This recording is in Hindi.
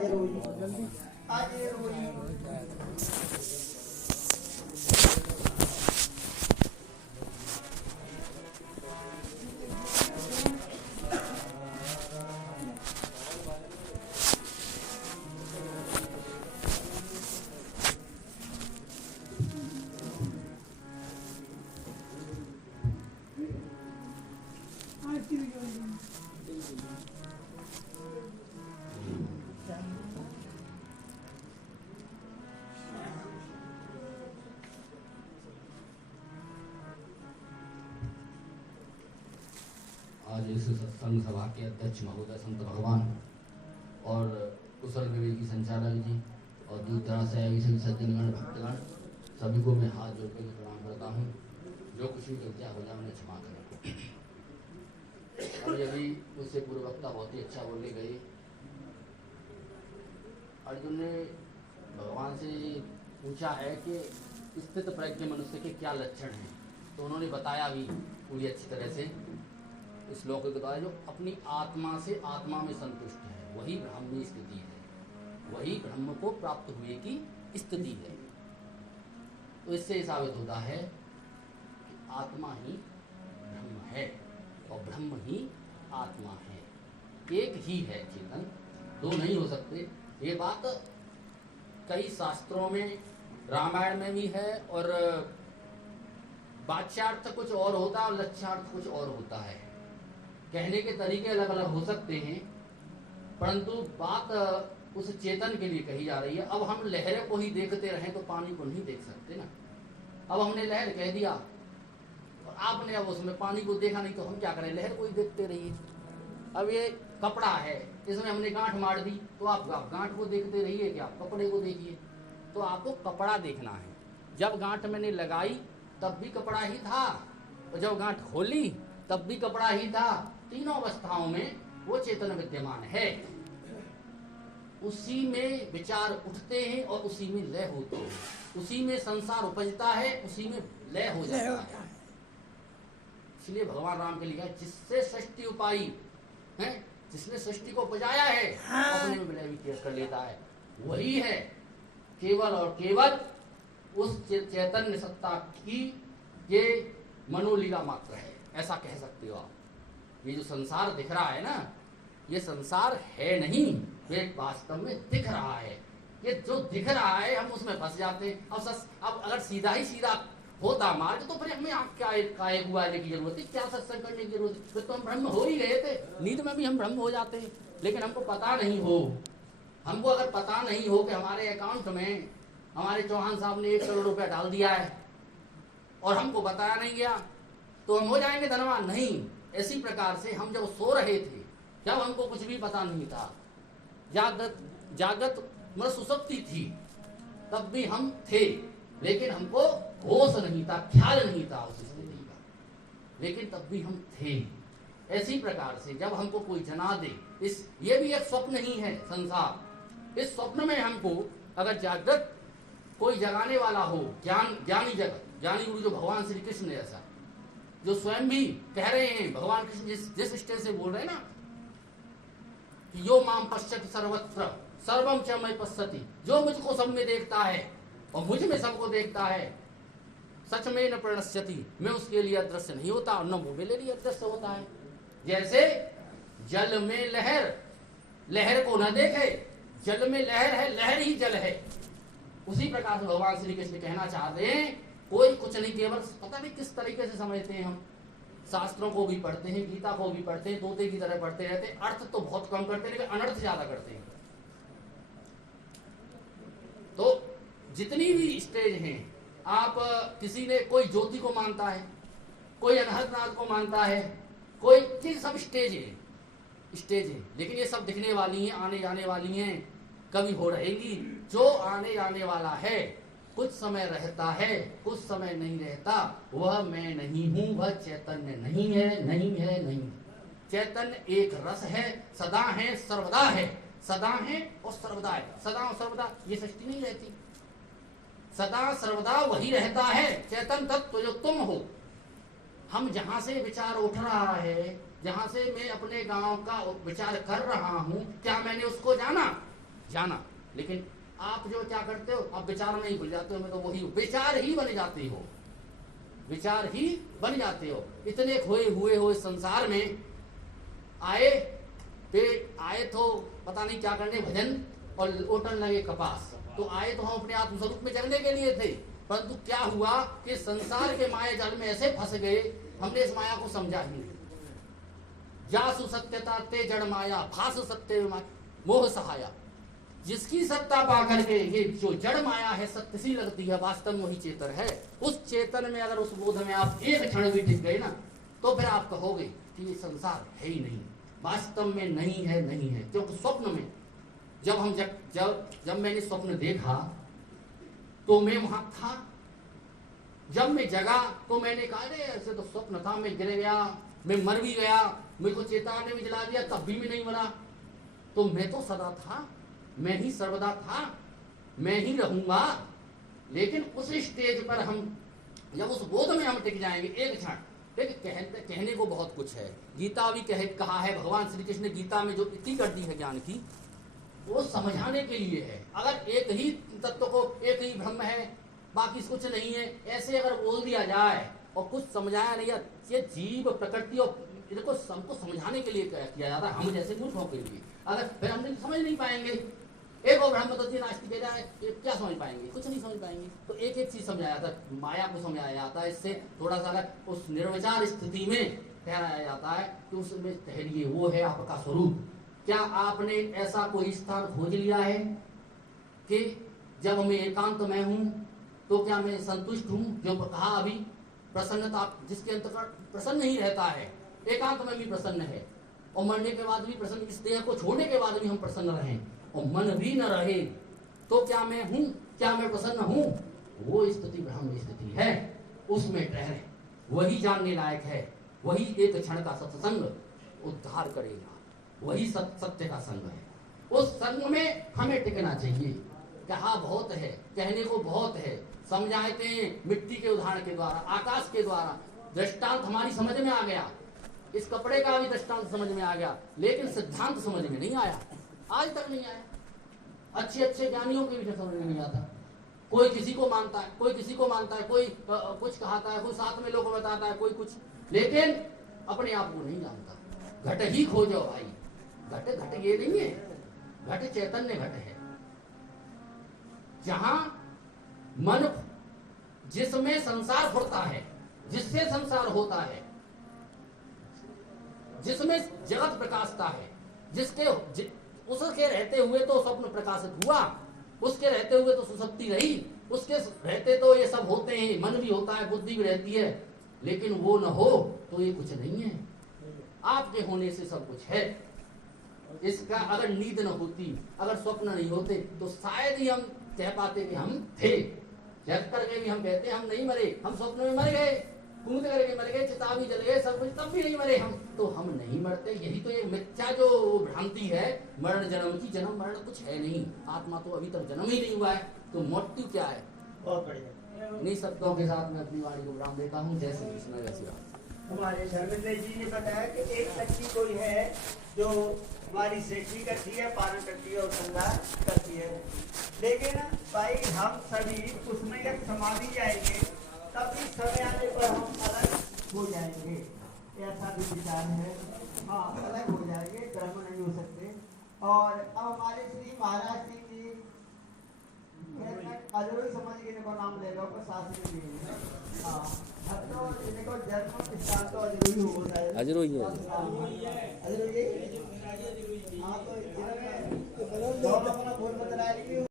आज रोई आज रोई। आज इस सत्संग सभा के अध्यक्ष महोदय संत भगवान और कुशल विवेक की संचालक जी और दूर दराज से आए सभी सज्जनगण भक्तगण सभी को मैं हाथ जोड़ कर प्रणाम करता हूँ। जो कुछ भी गलतियाँ हो जाए उन्हें क्षमा करें। अभी उससे पूर्व वक्ता बहुत ही अच्छा बोलने गए। अर्जुन ने भगवान से पूछा है कि स्थित प्रज्ञ मनुष्य के क्या लक्षण हैं, तो उन्होंने बताया भी पूरी अच्छी तरह से इस श्लोक के द्वारा। जो अपनी आत्मा से आत्मा में संतुष्ट है वही ब्रह्म स्थिति है, वही ब्रह्म को प्राप्त हुए की स्थिति है। तो इससे साबित होता है कि आत्मा ही ब्रह्म है और ब्रह्म ही आत्मा है। एक ही है चेतन, दो नहीं हो सकते। ये बात कई शास्त्रों में, रामायण में भी है और वाच्यार्थ कुछ और होता है और लक्ष्यार्थ कुछ और होता है। कहने के तरीके अलग अलग हो सकते हैं, परंतु बात उस चेतन के लिए कही जा रही है। अब हम लहरें को ही देखते रहें तो पानी को नहीं देख सकते ना। अब हमने लहर कह दिया और आपने अब उसमें पानी को देखा नहीं, तो हम क्या करें, लहर को ही देखते रहिए। अब ये कपड़ा है, इसमें हमने गांठ मार दी, तो आप गांठ को देखते रहिए कि आप कपड़े को देखिए। तो आपको कपड़ा देखना है। जब गांठ मैंने लगाई तब भी कपड़ा ही था, और जब गांठ खोली तब भी कपड़ा ही था। तीनों अवस्थाओं में वो चेतन विद्यमान है। उसी में विचार उठते हैं और उसी में लय होते हैं। उसी में संसार उपजता है, उसी में लय हो जाता है। इसलिए भगवान राम के लिखा है, जिससे सृष्टि उपाई है, जिसने सृष्टि को उपजाया है अपने में विलय भी कर लेता है। वही है केवल और केवल उस चैतन्य सत्ता की ये मनोलीला मात्र है, ऐसा कह सकते हो आप। ये जो संसार दिख रहा है ना, ये संसार है नहीं, ये वास्तव में दिख रहा है। ये जो दिख रहा है हम उसमें फंस जाते हैं। अब अगर सीधा ही सीधा होता मार्ग तो फिर हमें क्या काय गुआने की जरूरत है, क्या सत्संग करने की जरूरत है। फिर तो हम ब्रह्म हो ही गए थे। नींद में भी हम ब्रह्म हो जाते हैं, लेकिन हमको पता नहीं हो। हमको अगर पता नहीं हो कि हमारे अकाउंट में हमारे चौहान साहब ने 1 करोड़ रुपया डाल दिया है और हमको बताया नहीं गया, तो हम हो जाएंगे धनवान? नहीं। इसी प्रकार से हम जब सो रहे थे, जब हमको कुछ भी पता नहीं था, जागृत मतलब सुसुप्ति थी, तब भी हम थे, लेकिन हमको होश नहीं था, ख्याल नहीं था उस स्थिति का, लेकिन तब भी हम थे। ऐसी प्रकार से जब हमको कोई जना दे, ये भी एक स्वप्न ही है संसार। इस स्वप्न में हमको अगर जागृत कोई जगाने वाला हो, ज्ञानी जगत, ज्ञानी गुरु जो भगवान श्री कृष्ण ऐसा जो स्वयं भी कह रहे हैं, भगवान कृष्ण जिस स्टेज से बोल रहे हैं ना कि यो माम पश्यति सर्वत्र सर्वम च मयि पश्यति, जो मुझको सब में देखता है और मुझ में सबको देखता है, सच में न प्रणश्यति, मैं उसके लिए अदृश्य नहीं होता और न वो मेरे लिए अदृश्य होता है। जैसे जल में लहर, लहर को न देखे, जल में लहर है, लहर ही जल है। उसी प्रकार से भगवान श्री कृष्ण कहना चाहते हैं, कोई कुछ नहीं, केवल पता नहीं किस तरीके से समझते हैं हम। शास्त्रों को भी पढ़ते हैं, गीता को भी पढ़ते हैं, तोते की तरह पढ़ते रहते हैं, अर्थ तो बहुत कम करते हैं, लेकिन अनर्थ ज्यादा करते हैं। तो जितनी भी स्टेज हैं, आप किसी ने कोई ज्योति को मानता है, कोई अनहदनाथ को मानता है, कोई चीज, सब स्टेज है, लेकिन ये सब दिखने वाली हैं, आने जाने वाली हैं, कभी हो रहेंगी। जो आने जाने वाला है कुछ समय रहता है, कुछ समय नहीं रहता, वह मैं नहीं हूं, वह चैतन्य नहीं है, नहीं है, नहीं। चैतन्य एक रस है, सदा है, सर्वदा है, सदा है और सर्वदा है। सदा और सर्वदा ये सृष्टि नहीं रहती, सदा सर्वदा वही रहता है चैतन्य तत्व जो तुम हो। हम जहां से विचार उठ रहा है, जहां से मैं अपने गांव का विचार कर रहा हूं, क्या मैंने उसको जाना? जाना। लेकिन आप जो क्या करते हो, आप विचार में ही भूल जाते हो, मैं तो वही विचार ही बन जाते हो, विचार ही बन जाते हो। इतने खोए हुए हो इस संसार में, आए तो पता नहीं क्या करने, भजन और ओटन लगे कपास। तो आए तो हम अपने आत्म स्वरूप में जगने के लिए थे, परंतु क्या हुआ कि संसार के माया जाल में ऐसे फंस गए, हमने इस माया को समझा ही नहीं। जासु सत्यता ते जड़ माया, भास सत्य मोह सहाया। जिसकी सत्ता पा करके ये जो जड़ माया है सत्य सी लगती है, वास्तव में वही चेतन है। उस चेतन में अगर उस बोध में आप एक क्षण भी टिक गए ना, तो फिर आप कहोगे कि ये संसार है ही नहीं, वास्तव में नहीं है, नहीं है। क्योंकि स्वप्न में जब मैंने स्वप्न देखा तो मैं वहां था, जब मैं जगा तो मैंने कहा अरे ऐसे तो स्वप्न था, मैं गिर गया, मैं मर भी गया, मेरे को चेतना ने भी जला दिया, तब भी मैं नहीं मरा। तो मैं तो सदा था, मैं ही सर्वदा था, मैं ही रहूंगा। लेकिन उस स्टेज पर हम जब उस बोध में हम टिक जाएंगे एक क्षण, देखिए कहने को बहुत कुछ है, गीता भी कहा है, भगवान श्री कृष्ण ने गीता में जो इतनी कर दी है ज्ञान की, वो समझाने के लिए है। अगर एक ही तत्व को, एक ही ब्रह्म है, बाकी कुछ नहीं है, ऐसे अगर बोल दिया जाए और कुछ समझाया नहीं, ये जीव प्रकृति और इनको सबको समझाने के लिए किया जाता है, हम जैसे मूर्खों के लिए। अगर फिर हम समझ नहीं पाएंगे, एक और ब्रह्म तत्व नास्तिक कह जाए, क्या समझ पाएंगे, कुछ नहीं समझ पाएंगे। तो एक एक चीज समझाया जाता है, माया को समझाया जाता है, इससे थोड़ा सा अगर उस निर्विचार स्थिति में ठहराया जाता है कि उसमें ठहरिए, वो है आपका स्वरूप। क्या आपने ऐसा कोई स्थान खोज लिया है कि जब मैं एकांत में हूं तो क्या मैं संतुष्ट हूं? जो कहा अभी, प्रसन्नता, जिसके अंतर्गत प्रसन्न ही रहता है, एकांत में भी प्रसन्न है, और मरने के बाद भी प्रसन्न, इस देह को छोड़ने के बाद भी हम प्रसन्न रहें और मन भी न रहे, तो क्या मैं हूं, क्या मैं प्रसन्न हूं? वो स्थिति ब्रह्म स्थिति है, उसमें ठहरे, वही जानने लायक है। वही एक क्षण का सत्संग उद्धार करेगा, वही सत्य का संग है। उस संग में हमें टिकना चाहिए। कहा बहुत है, कहने को बहुत है, समझाते हैं मिट्टी के उदाहरण के द्वारा, आकाश के द्वारा, दृष्टांत हमारी समझ में आ गया, इस कपड़े का भी दृष्टांत समझ में आ गया, लेकिन सिद्धांत समझ में नहीं आया, आज तक नहीं आया। अच्छे अच्छे ज्ञानियों के भी समझ में नहीं आता, कोई किसी को मानता है, कोई किसी को मानता है, कोई कुछ कहता है, कोई साथ में लोगों को बताता है, कोई कुछ, लेकिन अपने आप को नहीं जानता। घट ही खोजो भाई, घट ये नहीं है, घट चैतन्य घट है, जहां मन, जिसमें संसार फुरता है, जिससे संसार होता है, जिसमें जगत प्रकाशता है, उसके रहते हुए तो स्वप्न प्रकाशित हुआ, उसके रहते हुए तो सुसुप्ति रही, उसके रहते तो ये सब होते हैं, मन भी होता है, बुद्धि भी रहती है, लेकिन वो न हो तो ये कुछ नहीं है। आपके होने से सब कुछ है। इसका अगर नींद न होती, अगर स्वप्न नहीं होते, तो शायद ही हम कह पाते कि हम थे। जग करके भी हम कहते हम नहीं मरे, हम स्वप्न में मर गए, कूद करके मर गए, चिता भी जल गए, सब कुछ, तब भी नहीं मरे हम, तो हम नहीं मरते। यही तो ये मिथ्या जो भ्रांति है मरण जन्म की, जन्म मरण कुछ है नहीं, आत्मा तो अभी तक जन्म ही नहीं हुआ है, तो मृत्यु क्या है? बहुत बढ़िया। इन्हीं शब्दों के साथ मैं अपनी वाणी को विराम देता हूँ। जय श्री कृष्ण, जय श्री राम। हमारे धर्मेंद्र जी ने बताया कि एक शक्ति कोई है जो हमारी सृष्टि करती है, पालन करती है और संहार करती है, लेकिन भाई हम सभी उसमें जब समाधि जाएंगे तब भी समय आने पर हम अलग हो जाएंगे, ऐसा भी विचार है। हाँ, अलग हो जाएंगे, ब्रह्म नहीं हो सकते। और अब हमारे श्री महाराज जी की अजरोही समझ के इनको नाम ले लो, शास्त्री जी। हाँ, अब तो इनको जन्म स्थान तो अजरोही होता है, अजरोही है, अजरोही। हाँ, तो इन्होंने अपना बोल बदला